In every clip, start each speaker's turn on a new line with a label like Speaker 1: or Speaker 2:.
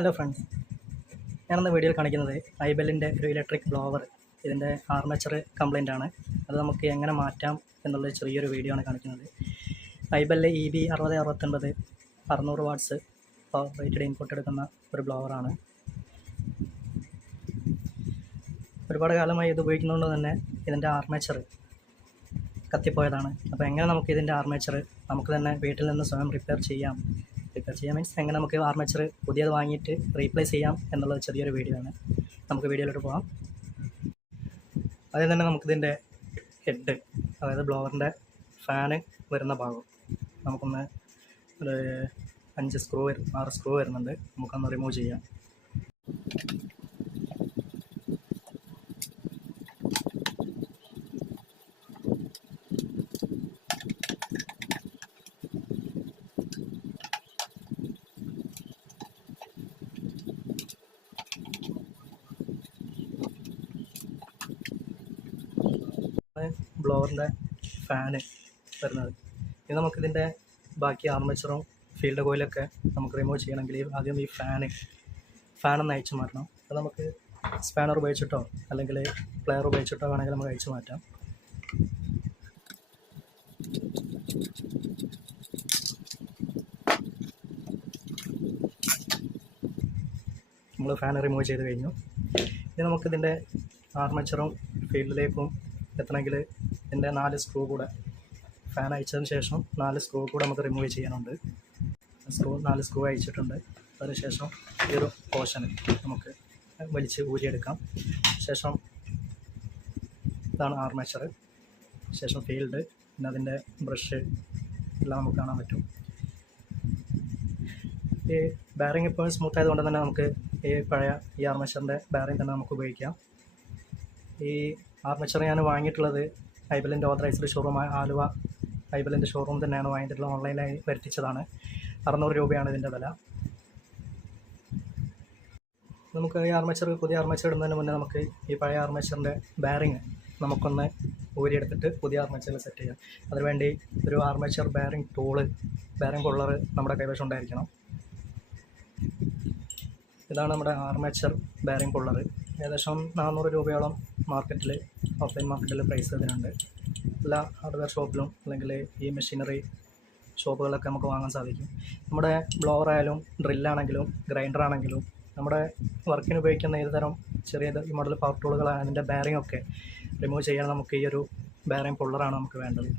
Speaker 1: Hello friends ഞാനെന്ന വീഡിയോയിൽ കാണിക്കുന്നത് ഐബെല്ലിന്റെ ഒരു ഇലക്ട്രിക് ബ്ലോവർ ഇതിന്റെ ആർമേച്ചർ കംപ്ലൈന്റ് ആണ്. അത് നമുക്ക് എങ്ങനെ മാറ്റാം എന്നുള്ള ചെറിയൊരു വീഡിയോ ആണ് കാണിക്കുന്നത്. ഐബെല്ല് ഇ ബി അറുപത് അറുപത്തൊൻപത് അറുന്നൂറ് വാട്ട്സ് റേറ്റഡ് ഇൻപുട്ട് എടുക്കുന്ന ഒരു ബ്ലോവറാണ് ഒരുപാട് കാലമായി ഇത് ഉപയോഗിക്കുന്നതുകൊണ്ട് തന്നെ ഇതിന്റെ ആർമേച്ചർ കത്തിപ്പോയതാണ്. അപ്പോൾ എങ്ങനെ നമുക്ക് ഇതിന്റെ ആർമേച്ചർ നമുക്ക് തന്നെ വീട്ടിൽ നിന്ന് സ്വയം റിപ്പയർ ചെയ്യാം റിപ്പയർ ചെയ്യാം. മീൻസ് എങ്ങനെ നമുക്ക് ആർമേച്ചർ പുതിയത് വാങ്ങിയിട്ട് റീപ്ലേസ് ചെയ്യാം എന്നുള്ളത് ചെറിയൊരു വീഡിയോ ആണ്. നമുക്ക് വീഡിയോയിലോട്ട് പോകാം. ആദ്യം തന്നെ നമുക്കിതിന്റെ ഹെഡ് അതായത് ബ്ലോവറിന്റെ ഫാന് വരുന്ന ഭാഗം. നമുക്കൊന്ന് ഒരു അഞ്ച് സ്ക്രൂ ആറ് സ്ക്രൂ വരുന്നുണ്ട്. നമുക്കൊന്ന് റിമൂവ് ചെയ്യാം. ബ്ലോവറിന്റെ ഫാന് വരുന്നത്. ഇനി നമുക്കിതിന്റെ ബാക്കി ആർമേച്ചറും ഫീൽഡ് കോയിലൊക്കെ നമുക്ക് റിമൂവ് ചെയ്യണമെങ്കിൽ ആദ്യം ഈ ഫാന് ഫാനൊന്ന് അയച്ചു മാറ്റണം. അത് നമുക്ക് സ്പാനർ ഉപയോഗിച്ചിട്ടോ അല്ലെങ്കിൽ പ്ലെയർ ഉപയോഗിച്ചിട്ടോ വേണമെങ്കിൽ നമുക്ക് അയച്ചു മാറ്റാം. നമ്മൾ ഫാൻ റിമൂവ് ചെയ്ത് കഴിഞ്ഞു. ഇനി നമുക്കിതിന്റെ ആർമേച്ചറും ഫീൽഡിലേക്കും എത്തണമെങ്കിൽ ഇതിന്റെ നാല് സ്ക്രൂ കൂടെ ഫാൻ അയച്ചതിന് ശേഷം നാല് സ്ക്രൂ കൂടെ നമുക്ക് റിമൂവ് ചെയ്യാനുണ്ട്. സ്ക്രൂ നാല് സ്ക്രൂ അയച്ചിട്ടുണ്ട്. അതിനുശേഷം ഈ ഒരു പോർഷൻ നമുക്ക് വലിച്ച് ഊരിയെടുക്കാം. ശേഷം ഇതാണ് ആർമേച്ചർ ശേഷം ഫീൽഡ് പിന്നെ അതിന്റെ ബ്രഷ് എല്ലാം നമുക്ക് കാണാൻ പറ്റും. ഈ ബാറിങ് ഇപ്പോൾ സ്മൂത്ത് ആയതുകൊണ്ട് തന്നെ നമുക്ക് ഈ പഴയ ഈ ആർമേച്ചറിന്റെ ബാറിങ് തന്നെ നമുക്ക് ഉപയോഗിക്കാം. ഈ ആർമേച്ചർ ഞാൻ വാങ്ങിയിട്ടുള്ളത് ഐബലിന്റെ ഓതറൈസ്ഡ് ഷോറൂം ആലുവ ഐബലിന്റെ ഷോറൂം തന്നെയാണ് വാങ്ങിയിട്ടുള്ളത്. ഓൺലൈനായി വരുത്തിച്ചതാണ്. അറുന്നൂറ് രൂപയാണ് ഇതിന്റെ വില. നമുക്ക് ഈ ആർമേച്ചർ പുതിയ ആർമേച്ചർ ഇടുന്നതിന് മുന്നേ നമുക്ക് ഈ പഴയ ആർമേച്ചറിന്റെ ബാരിങ് നമുക്കൊന്ന് ഊരിയെടുത്തിട്ട് പുതിയ ആർമേച്ചറിൽ സെറ്റ് ചെയ്യാം. അതിനുവേണ്ടി ഒരു armature bearing tool bearing puller നമ്മുടെ കൈവശം ഉണ്ടായിരിക്കണം. ഇതാണ് നമ്മുടെ ആർമേച്ചർ ബാരിങ് പുള്ളർ ഏകദേശം നാനൂറ് രൂപയോളം മാർക്കറ്റിൽ ഓഫ്ലൈൻ മാർക്കറ്റിൽ പ്രൈസ് ഇതിനുണ്ട് എല്ലാ ഹാർഡ്വെയർ ഷോപ്പിലും അല്ലെങ്കിൽ ഈ മെഷീനറി ഷോപ്പുകളൊക്കെ നമുക്ക് വാങ്ങാൻ സാധിക്കും. നമ്മുടെ ബ്ലോവർ ആയാലും ഡ്രില്ലാണെങ്കിലും ഗ്രൈൻഡർ ആണെങ്കിലും നമ്മുടെ വർക്കിന് ഉപയോഗിക്കുന്ന ഏത് തരം ചെറിയ ഈ മോഡൽ പവർ ടൂളുകൾ അതിന്റെ ബാറിംഗ് ഒക്കെ റിമൂവ് ചെയ്യാൻ നമുക്ക് ഈ ഒരു ബാറിംഗ് പുള്ളറാണ് നമുക്ക് വേണ്ടത്.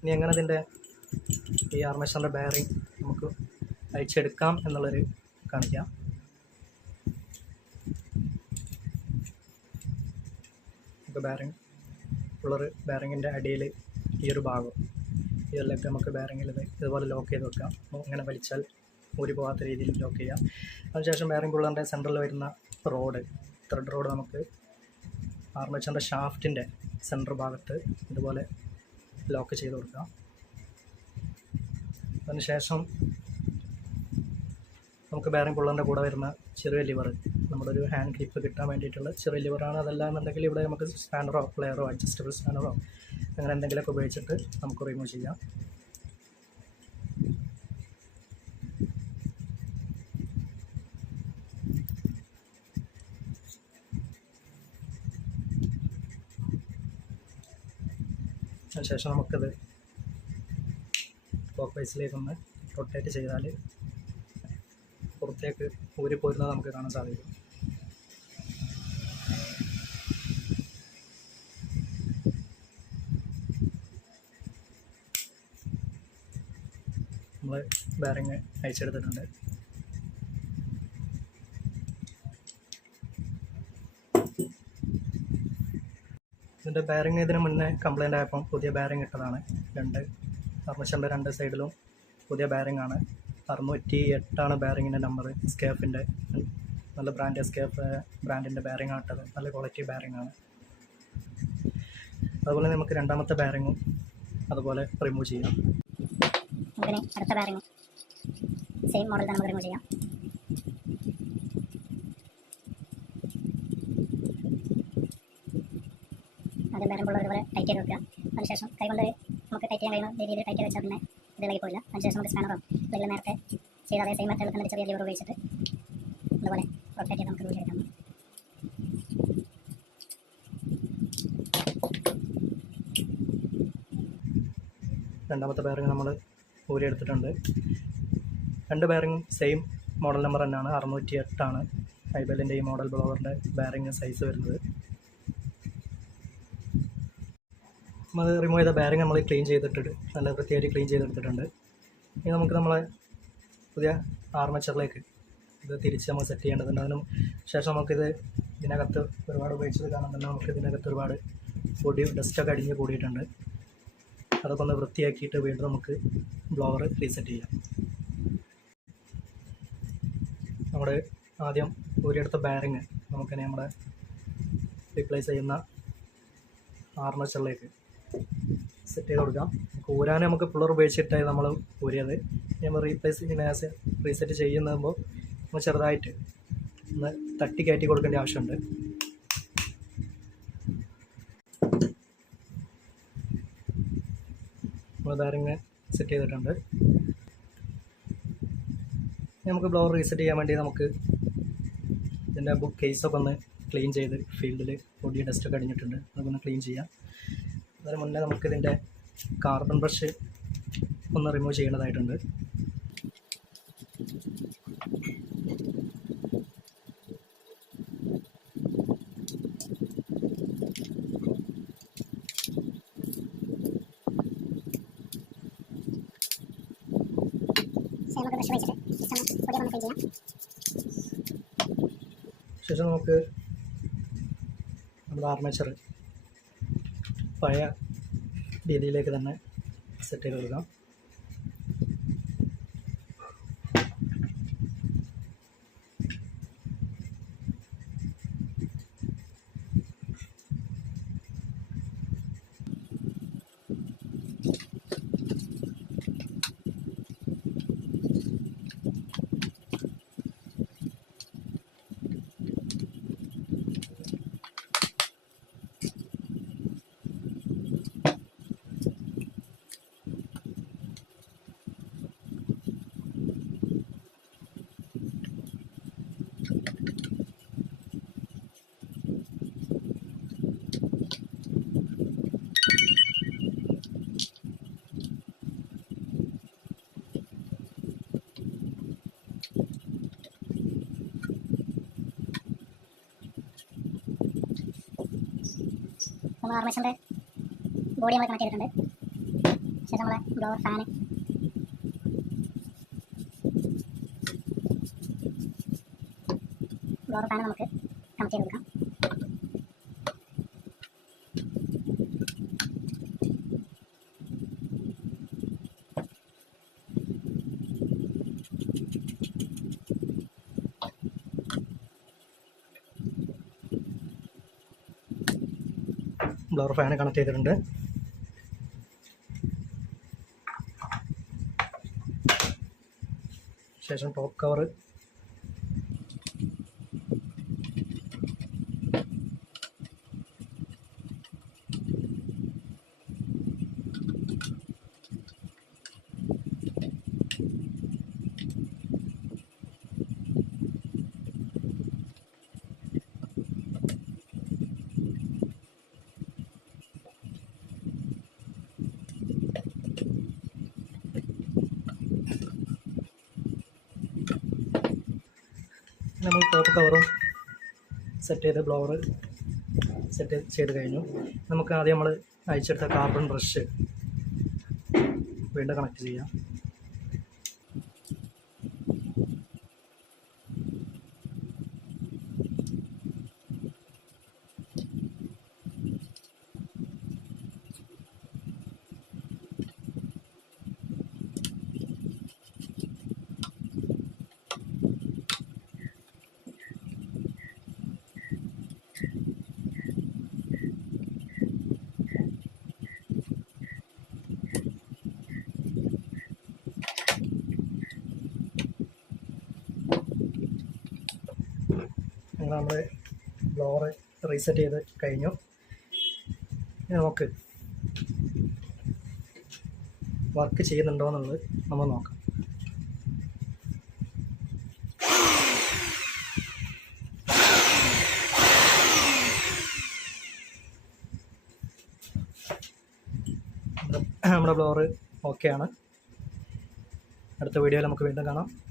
Speaker 1: ഇനി എങ്ങനെ ഇതിന്റെ ഈ ആർമേച്ചറിന്റെ ബാറിംഗ് നമുക്ക് അയച്ചെടുക്കാം എന്നുള്ളൊരു കാണിക്കാം. നമുക്ക് ബാരങ് പുള്ളർ ബാരങ്ങിന്റെ അടിയിൽ ഈ ഒരു ഭാഗം. ഇതിലൊക്കെ നമുക്ക് ബാരങ്ങിൽ ഇത് ഇതുപോലെ ലോക്ക് ചെയ്ത് വെക്കാം. അപ്പോൾ ഇങ്ങനെ വലിച്ചാൽ ഊരി പോകാത്ത രീതിയിൽ ലോക്ക് ചെയ്യാം. അതിനുശേഷം ബാരങ് പുള്ളറിന്റെ സെന്ററിൽ വരുന്ന റോഡ് ത്രെഡ് റോഡ് നമുക്ക് ആർമേച്ചറിന്റെ ഷാഫ്റ്റിന്റെ സെന്റർ ഭാഗത്ത് ഇതുപോലെ ലോക്ക് ചെയ്ത് കൊടുക്കാം. അതിനുശേഷം നമുക്ക് ബാരിങ് പുള്ളറിന്റെ കൂടെ വരുന്ന ചെറിയ ലിവർ നമ്മുടെ ഒരു ഹാൻഡ് ഗ്രിപ്പ് കിട്ടാൻ വേണ്ടിയിട്ടുള്ള ചെറിയ ലിവറാണ് അതല്ല എന്നുണ്ടെങ്കിൽ ഇവിടെ നമുക്ക് സ്പാനറോ പ്ലെയറോ അഡ്ജസ്റ്റബിൾ സ്പാനറോ അങ്ങനെ എന്തെങ്കിലുമൊക്കെ ഉപയോഗിച്ചിട്ട് നമുക്ക് റിമൂവ് ചെയ്യാം. അതിനുശേഷം നമുക്കത് ക്ലോക്ക് വൈസിലേക്കൊന്ന് റൊട്ടേറ്റ് ചെയ്താൽ പുറത്തേക്ക് ഊരിപ്പോരുന്നത് നമുക്ക് കാണാൻ സാധിക്കും. നമ്മൾ ബാരിങ് അയച്ചെടുത്തിട്ടുണ്ട് ഇതിന്റെ ബാരിങ് ഇതിന് മുന്നേ കംപ്ലൈന്റ് ആയപ്പം പുതിയ ബാരിങ് ഇട്ടതാണ്. രണ്ട് ആർമേച്ചറിന്റെ രണ്ട് സൈഡിലും പുതിയ ബാരിങ് ആണ്. അറുന്നൂറ്റി എട്ടാണ് ബാരിങ്ങിന്റെ നമ്പർ സ്കേഫിന്റെ നല്ല ബ്രാൻഡ് സ്കേഫ് ബ്രാൻഡിന്റെ ബാരിങ് ആട്ടത്. നല്ല ക്വാളിറ്റി ബാരിങ് ആണ്. അതുപോലെ നമുക്ക് രണ്ടാമത്തെ ബാരിങ്ങും അതുപോലെ റിമൂവ് ചെയ്യാം.
Speaker 2: നമുക്കിനി അടുത്ത ബാരിങ് സെയിം മോഡൽ നമുക്ക് റിമൂവ് ചെയ്യാം. ആദ്യം ബാരം ഒരുപോലെ ടൈറ്റ് ചെയ്ത് വെക്കുക. അതിനുശേഷം കൈകൊണ്ട് നമുക്ക് ടൈറ്റ് ചെയ്യാൻ കഴിയുന്ന രീതിയിൽ ടൈറ്റ് ചെയ്ത് വെച്ചാൽ പിന്നെ ഇത് ഇളകി പോയില്ല അതിനുശേഷം നമുക്ക് സ്പാനറോ അല്ലെങ്കിൽ നേരത്തെ ചെയ്ത അതേ സെയിം മെത്തേഡിൽ തന്നെ ചെറിയ ലിവർ ഉപയോഗിച്ചിട്ട് അതുപോലെ റൊട്ടേറ്റ് ചെയ്ത് നമുക്ക് ഊരിയെടുക്കാം
Speaker 1: രണ്ടാമത്തെ ബെയറിങ് നമ്മൾ ഊരിയെടുത്തിട്ടുണ്ട് രണ്ട് ബെയറിങ്ങും സെയിം മോഡൽ നമ്പർ തന്നെയാണ്. അറുന്നൂറ്റി എട്ടാണ് ഐബലിന്റെ ഈ മോഡൽ ബ്ലോവറിന്റെ ബെയറിങ് സൈസ് വരുന്നത്. നമ്മൾ റിമൂവ് ചെയ്ത ബാരിങ് നമ്മൾ ക്ലീൻ ചെയ്തിട്ടുണ്ട് നല്ല വൃത്തിയായിട്ട് ക്ലീൻ ചെയ്തെടുത്തിട്ടുണ്ട്. ഇനി നമുക്ക് നമ്മളെ പുതിയ ആർമച്ചറിലേക്ക് ഇത് തിരിച്ച് നമ്മൾ സെറ്റ് ചെയ്യേണ്ടതുണ്ട്. അതിനും ശേഷം നമുക്കിത് ഇതിനകത്ത് ഒരുപാട് ഉപയോഗിച്ചത് കാരണം തന്നെ നമുക്ക് ഇതിനകത്ത് ഒരുപാട് പൊടി ഡസ്റ്റൊക്കെ അടിഞ്ഞ് കൂടിയിട്ടുണ്ട്. അതൊക്കെ ഒന്ന് വൃത്തിയാക്കിയിട്ട് വീണ്ടും നമുക്ക് ബ്ലോവർ റീസെറ്റ് ചെയ്യാം. നമ്മുടെ ആദ്യം ഊരിയെടുത്ത ബാരിങ് നമുക്കിനി നമ്മുടെ റീപ്ലേസ് ചെയ്യുന്ന ആർമച്ചറിലേക്ക് സെറ്റ് ചെയ്ത് കൊടുക്കാം. നമുക്ക് ഊരാൻ നമുക്ക് പിള്ളർ ഉപയോഗിച്ചിട്ടായി നമ്മൾ ഊരിയത്. നമ്മൾ റീപ്ലേസ് ഇങ്ങനെ റീസെറ്റ് ചെയ്യുമ്പോൾ നമ്മൾ ചെറുതായിട്ട് ഒന്ന് തട്ടി കയറ്റി കൊടുക്കേണ്ട ആവശ്യമുണ്ട്. നമ്മൾ സെറ്റ് ചെയ്തിട്ടുണ്ട്. നമുക്ക് ബ്ലവർ റീസെറ്റ് ചെയ്യാൻ വേണ്ടി നമുക്ക് ഇതിന്റെ ബുക്ക് കേസൊക്കെ ഒന്ന് ക്ലീൻ ചെയ്ത് ഫീൽഡിൽ പൊടി ഡസ്റ്റൊക്കെ അടിഞ്ഞിട്ടുണ്ട്. അതൊക്കെ ക്ലീൻ ചെയ്യാം. അതിന് മുന്നേ നമുക്കിതിന്റെ കാർബൺ ബ്രഷ് ഒന്ന് റിമൂവ് ചെയ്യേണ്ടതായിട്ടുണ്ട്. ശേഷം നമുക്ക് നമ്മുടെ ആർമേച്ചർ പഴയ രീതിയിലേക്ക് തന്നെ സെറ്റ് ചെയ്ത് കൊടുക്കാം.
Speaker 2: നമ്മൾ ആർമേഷന്റെ ബോഡി നമ്മൾ കണക്ട് ചെയ്തിട്ടുണ്ട്. ശേഷം നമ്മളെ ബ്ലോവർ ഫാന്. ബ്ലോവർ ഫാൻ നമുക്ക് കണക്ട് ചെയ്ത് കൊടുക്കാം.
Speaker 1: ബ്ലോവർ ഫാൻ കണക്ട് ചെയ്തിട്ടുണ്ട്. ശേഷം ടോപ്പ് കവർ നമ്മൾ ടോപ്പ് കവറും സെറ്റ് ചെയ്ത് ബ്ലോവർ സെറ്റ് ചെയ്ത് കഴിഞ്ഞു. നമുക്ക് ആദ്യം നമ്മൾ അയച്ചെടുത്ത കാർബൺ ബ്രഷ് വീണ്ടും കണക്ട് ചെയ്യാം. നിങ്ങൾ നമ്മുടെ ബ്ലോറ് റീസെറ്റ് ചെയ്ത് കഴിഞ്ഞു. നമുക്ക് വർക്ക് ചെയ്യുന്നുണ്ടോ എന്നുള്ളത് നമ്മൾ നോക്കാം. നമ്മുടെ ബ്ലോറ് ഓക്കെയാണ് അടുത്ത വീഡിയോയിൽ നമുക്ക് വീണ്ടും കാണാം.